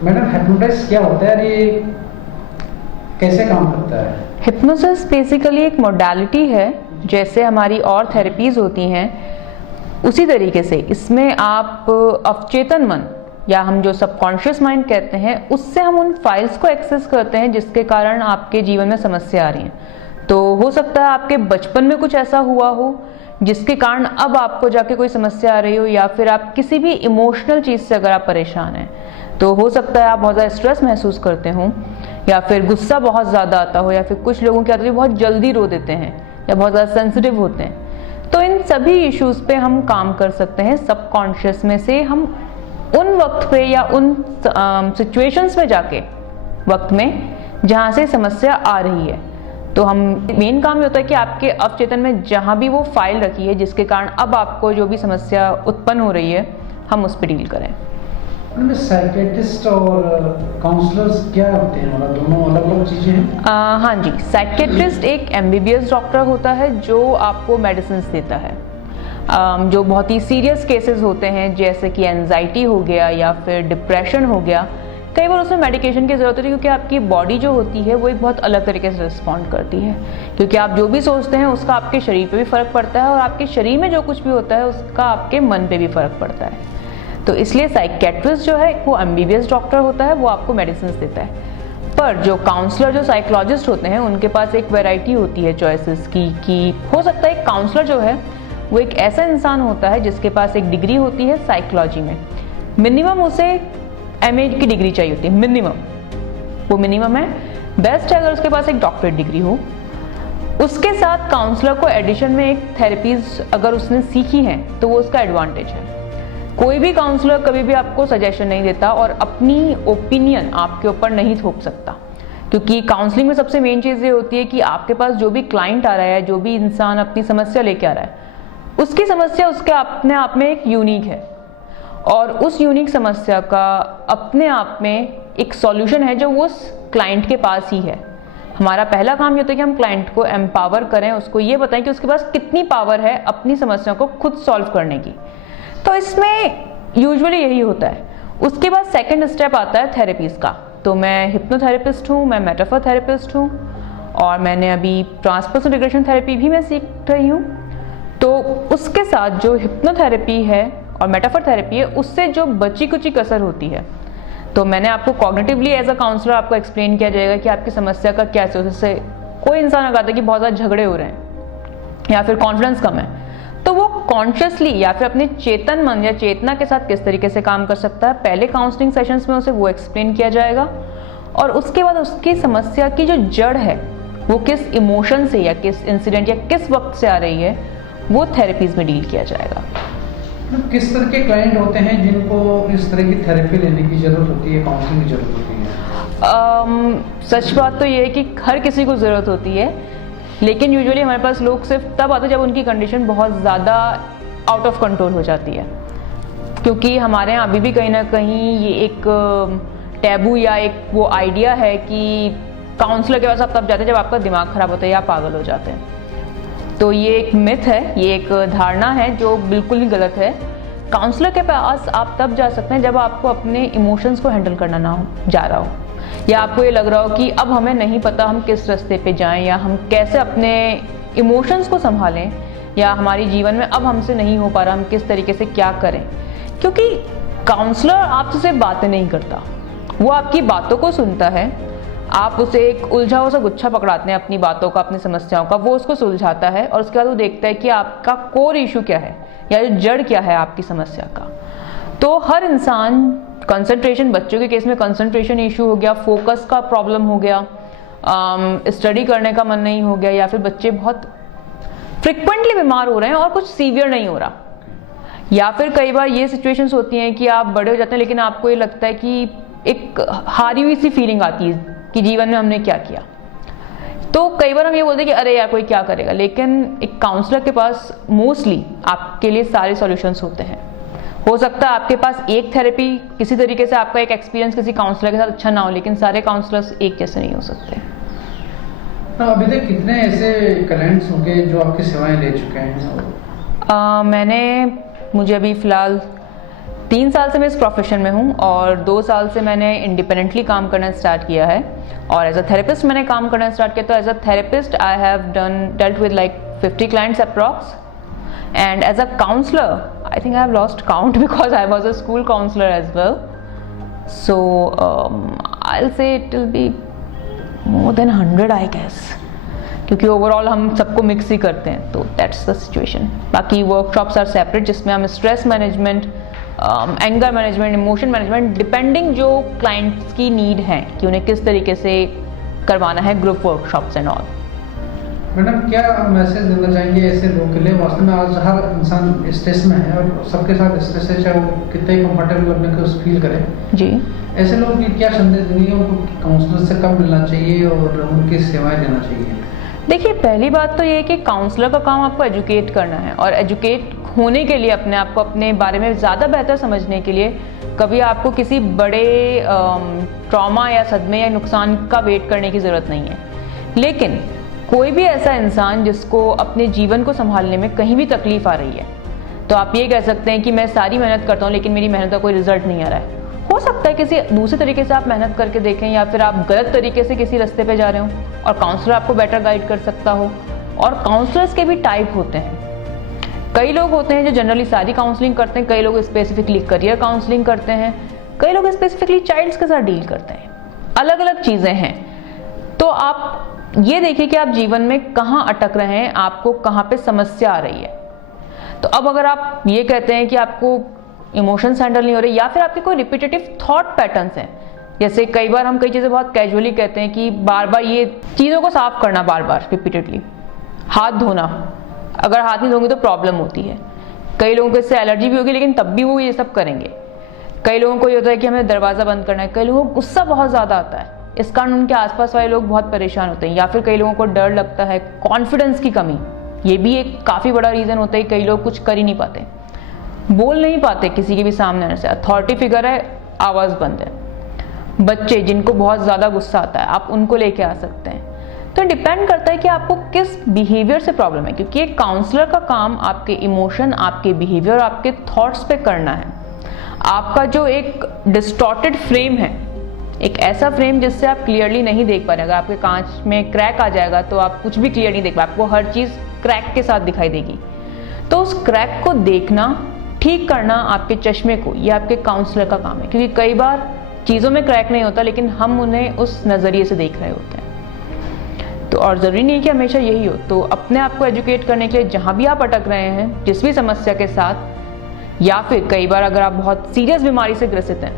Madam हिप्नोटिस क्या होता है और ये कैसे काम करता है? हिप्नोसिस बेसिकली एक मोडालिटी है, जैसे हमारी और थेरेपीज होती हैं उसी तरीके से इसमें आप अवचेतन मन या हम जो सबकॉन्शियस माइंड कहते हैं उससे हम उन फाइल्स को एक्सेस करते हैं जिसके कारण आपके जीवन में समस्या आ रही है। तो हो सकता है आपके बचपन में कुछ ऐसा हुआ हो जिसके कारण अब आपको जाके कोई समस्या आ रही हो, या फिर आप किसी भी इमोशनल चीज़ से अगर आप परेशान हैं तो हो सकता है आप बहुत ज़्यादा स्ट्रेस महसूस करते हो, या फिर गुस्सा बहुत ज़्यादा आता हो, या फिर कुछ लोगों की आदत है बहुत जल्दी रो देते हैं या बहुत ज़्यादा सेंसिटिव होते हैं। तो इन सभी इश्यूज़ पे हम काम कर सकते हैं। सबकॉन्शियस में से हम उन वक्त पे या उन सिचुएशंस में जाके वक्त में जहाँ से समस्या आ रही है, तो हम मेन काम ये होता है कि आपके अवचेतन में जहाँ भी वो फाइल रखी है जिसके कारण अब आपको जो भी समस्या उत्पन्न हो रही है हम उस पर डील करें। साइकियाट्रिस्ट और काउंसलर्स क्या होते हैं, मतलब दोनों अलग अलग चीज़ें हैं? हाँ जी, साइकियाट्रिस्ट एक MBBS डॉक्टर होता है जो आपको मेडिसिन देता है। जो बहुत ही सीरियस केसेस होते हैं जैसे कि एंजाइटी हो गया या फिर डिप्रेशन हो गया, कई बार उसमें मेडिकेशन की ज़रूरत होती है क्योंकि आपकी बॉडी जो होती है वो एक बहुत अलग तरीके से रिस्पॉन्ड करती है, क्योंकि आप जो भी सोचते हैं उसका आपके शरीर पे भी फ़र्क पड़ता है और आपके शरीर में जो कुछ भी होता है उसका आपके मन पे भी फ़र्क पड़ता है। तो इसलिए साइकियाट्रिस्ट जो है वो MBBS डॉक्टर होता है, वो आपको मेडिसिन देता है। पर जो काउंसलर जो साइकोलॉजिस्ट होते हैं उनके पास एक वैरायटी होती है चॉइसेस की, कि हो सकता है एक काउंसलर जो है वो एक ऐसा इंसान होता है जिसके पास एक डिग्री होती है साइकोलॉजी में, मिनिमम उसे MA की डिग्री चाहिए होती है, मिनिमम, वो मिनिमम है। बेस्ट है अगर उसके पास एक डॉक्टरेट डिग्री हो। उसके साथ काउंसलर को एडिशन में एक थेरेपीज अगर उसने सीखी हैं तो वो उसका एडवांटेज है। कोई भी काउंसलर कभी भी आपको सजेशन नहीं देता और अपनी ओपिनियन आपके ऊपर नहीं थोप सकता, क्योंकि काउंसलिंग में सबसे मेन चीज़ ये होती है कि आपके पास जो भी क्लाइंट आ रहा है, जो भी इंसान अपनी समस्या लेके आ रहा है, उसकी समस्या उसके अपने आप में एक यूनिक है और उस यूनिक समस्या का अपने आप में एक सॉल्यूशन है जो उस क्लाइंट के पास ही है। हमारा पहला काम ये होता है कि हम क्लाइंट को एम्पावर करें, उसको ये बताएं कि उसके पास कितनी पावर है अपनी समस्या को खुद सॉल्व करने की। तो इसमें यूजुअली यही होता है। उसके बाद सेकंड स्टेप आता है थेरेपीज का। तो मैं हिप्नोथेरेपिस्ट हूँ, मैं मेटाफर थेरेपिस्ट हूँ और मैंने अभी ट्रांसपर्सनल रिग्रेशन थेरेपी भी मैं सीख रही हूँ। तो उसके साथ जो हिप्नोथेरेपी है और मेटाफर थेरेपी है उससे जो बची कुची कसर होती है, तो मैंने आपको कॉग्निटिवली एज अ काउंसलर आपको एक्सप्लेन किया जाएगा कि आपकी समस्या का क्या है। उससे कोई इंसान अगर आता है कि बहुत ज़्यादा झगड़े हो रहे हैं या फिर कॉन्फिडेंस कम है, तो वो कॉन्शियसली या फिर अपने चेतन मन या चेतना के साथ किस तरीके से काम कर सकता है, पहले काउंसलिंग सेशंस में उसे वो एक्सप्लेन किया जाएगा और उसके बाद उसकी समस्या की जो जड़ है वो किस इमोशन से या किस इंसिडेंट या किस वक्त से आ रही है वो थेरेपीज में डील किया जाएगा। किस तरह के क्लाइंट होते हैं जिनको इस तरह की थेरेपी लेने की ज़रूरत होती है, काउंसलिंग की ज़रूरत होती है? सच बात तो ये है कि हर किसी को ज़रूरत होती है, लेकिन यूजुअली हमारे पास लोग सिर्फ तब आते हैं जब उनकी कंडीशन बहुत ज़्यादा आउट ऑफ कंट्रोल हो जाती है, क्योंकि हमारे यहाँ अभी भी कहीं ना कहीं ये एक टैबू या एक वो आइडिया है कि काउंसलर के पास आप तब जाते हैं जब आपका दिमाग ख़राब होता है या पागल हो जाते हैं। तो ये एक मिथ है, ये एक धारणा है जो बिल्कुल ही गलत है। काउंसलर के पास आप तब जा सकते हैं जब आपको अपने इमोशंस को हैंडल करना ना हो जा रहा हो, या आपको ये लग रहा हो कि अब हमें नहीं पता हम किस रास्ते पे जाएं या हम कैसे अपने इमोशंस को संभालें, या हमारी जीवन में अब हमसे नहीं हो पा रहा हम किस तरीके से क्या करें। क्योंकि काउंसलर आपसे सिर्फ बातें नहीं करता, वो आपकी बातों को सुनता है। आप उसे एक उलझा हुआ सा गुच्छा पकड़ाते हैं अपनी बातों का, अपनी समस्याओं का, वो उसको सुलझाता है और उसके बाद वो देखता है कि आपका कोर इशू क्या है या जड़ क्या है आपकी समस्या का। तो हर इंसान कंसंट्रेशन, बच्चों के केस में कंसंट्रेशन इशू हो गया, फोकस का प्रॉब्लम हो गया, स्टडी करने का मन नहीं हो गया, या फिर बच्चे बहुत फ्रिक्वेंटली बीमार हो रहे हैं और कुछ सीवियर नहीं हो रहा, या फिर कई बार ये सिचुएशंस होती हैं कि आप बड़े हो जाते हैं लेकिन आपको ये लगता है कि एक हारी हुई सी फीलिंग आती है कि जीवन में हमने क्या किया। तो कई बार हम ये बोलते हैं कि अरे यार कोई क्या करेगा, लेकिन एक काउंसलर के पास मोस्टली आपके लिए सारे सॉल्यूशंस होते हैं। हो सकता है आपके पास एक थेरेपी किसी तरीके से आपका एक एक्सपीरियंस किसी काउंसलर के साथ अच्छा ना हो, लेकिन सारे काउंसलर्स एक जैसे नहीं हो सकते। अभी तक कितने ऐसे क्लाइंट्स होंगे जो आपकी सेवाएं ले चुके हैं? मुझे अभी फ़िलहाल 3 साल से मैं इस प्रोफेशन में हूँ और 2 साल से मैंने इंडिपेंडेंटली काम करना स्टार्ट किया है और एज अ थेरेपिस्ट मैंने काम करना स्टार्ट किया। तो as a therapist I have dealt with like 50 clients approx, and as a counselor I think I have lost count because I was a school counselor as well, so I'll say it will be more than 100 I guess, क्योंकि overall हम सबको mix ही करते हैं। तो that's the situation. बाकी workshops are separate जिसमें हम stress management, anger management, emotion management, depending जो क्लाइंट्स की नीड है कि उन्हें किस तरीके से करवाना है, group workshops and all. Madam क्या मैसेज देना चाहेंगे ऐसे लोगों के लिए? वास्तव में आज हर इंसान स्ट्रेस में है और सबके साथ स्ट्रेस है, चाहे वो कितना ही कंफर्टेबल अपने को फील करे जी। ऐसे लोग की क्या संदेश देंगे? उनको काउंसलर से कब मिलना चाहिए और उनकी सेवाएं लेना चाहिए? देखिए, पहली बात तो ये है कि काउंसलर का काम आपको एजुकेट करना है और एजुकेट होने के लिए अपने आप को अपने बारे में ज़्यादा बेहतर समझने के लिए कभी आपको किसी बड़े ट्रॉमा या सदमे या नुकसान का वेट करने की ज़रूरत नहीं है। लेकिन कोई भी ऐसा इंसान जिसको अपने जीवन को संभालने में कहीं भी तकलीफ आ रही है, तो आप ये कह सकते हैं कि मैं सारी मेहनत करता हूँ लेकिन मेरी मेहनत का कोई रिजल्ट नहीं आ रहा है। हो सकता है किसी दूसरे तरीके से आप मेहनत करके देखें या फिर आप गलत तरीके से किसी रास्ते पे जा रहे हो और काउंसलर आपको बेटर गाइड कर सकता हो। और काउंसलर्स के भी टाइप होते हैं। कई लोग होते हैं जो जनरली सारी काउंसलिंग करते हैं, कई लोग स्पेसिफिकली करियर काउंसलिंग करते हैं, कई लोग स्पेसिफिकली चाइल्ड्स के साथ डील करते हैं। अलग अलग चीज़ें हैं। तो आप ये देखिए कि आप जीवन में कहाँ अटक रहे हैं, आपको कहाँ पे समस्या आ रही है। तो अब अगर आप ये कहते हैं कि आपको इमोशंस हैंडल नहीं हो रहे या फिर आपके कोई रिपीटेटिव थॉट पैटर्न्स हैं, जैसे कई बार हम कई चीज़ें बहुत कैजुअली कहते हैं कि बार बार ये चीज़ों को साफ करना, बार बार रिपीटेडली हाथ धोना, अगर हाथ नहीं धोंगे तो प्रॉब्लम होती है। कई लोगों को इससे एलर्जी भी होगी लेकिन तब भी वो ये सब करेंगे। कई लोगों को ये होता है कि हमें दरवाज़ा बंद करना है। कई लोगों को गुस्सा बहुत ज़्यादा आता है, इस कारण उनके आसपास वाले लोग बहुत परेशान होते हैं। या फिर कई लोगों को डर लगता है, कॉन्फिडेंस की कमी, ये भी एक काफ़ी बड़ा रीज़न होता है। कई लोग कुछ कर ही नहीं पाते, बोल नहीं पाते किसी के भी सामने आने से, अथॉरिटी फिगर है, आवाज़ बंद है। बच्चे जिनको बहुत ज़्यादा गुस्सा आता है, आप उनको लेके आ सकते हैं। तो डिपेंड करता है कि आपको किस बिहेवियर से प्रॉब्लम है, क्योंकि एक काउंसलर का काम आपके इमोशन, आपके बिहेवियर, आपके थॉट्स पे करना है। आपका जो एक डिस्टॉर्टेड फ्रेम है, एक ऐसा फ्रेम जिससे आप क्लियरली नहीं देख पा रहे, अगर आपके कांच में क्रैक आ जाएगा तो आप कुछ भी क्लियर नहीं देख पाए, आपको हर चीज़ क्रैक के साथ दिखाई देगी। तो उस क्रैक को देखना, ठीक करना आपके चश्मे को, ये आपके काउंसलर का काम है। क्योंकि कई बार चीज़ों में क्रैक नहीं होता लेकिन हम उन्हें उस नज़रिए से देख रहे होते हैं। तो और ज़रूरी नहीं कि हमेशा यही हो। तो अपने आप को एजुकेट करने के लिए जहाँ भी आप अटक रहे हैं, जिस भी समस्या के साथ, या फिर कई बार अगर आप बहुत सीरियस बीमारी से ग्रसित हैं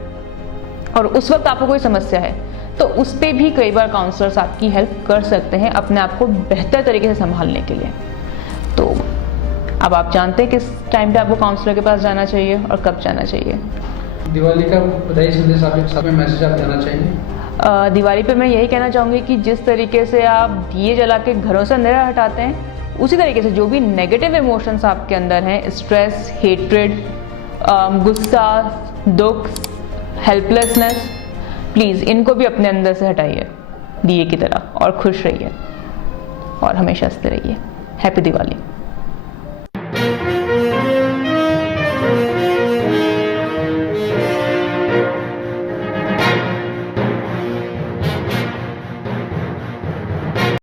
और उस वक्त आपको कोई समस्या है, तो उस पर भी कई बार काउंसलर्स आपकी हेल्प कर सकते हैं अपने आप को बेहतर तरीके से संभालने के लिए। तो अब आप जानते हैं किस टाइम पे आपको काउंसलर के पास जाना चाहिए और कब जाना चाहिए। दिवाली का बधाई संदेश आपके साथ में मैसेज आप देना चाहिए? दिवाली पे मैं यही कहना चाहूँगी कि जिस तरीके से आप दिए जला के घरों से अंधेरा हटाते हैं, उसी तरीके से जो भी नेगेटिव इमोशंस आपके अंदर हैं, स्ट्रेस, हेट्रेड, गुस्सा, दुख, हेल्पलेसनेस, प्लीज़ इनको भी अपने अंदर से हटाइए दिए की तरह, और खुश रहिए और हमेशा हंसते रहिए। हैप्पी दिवाली।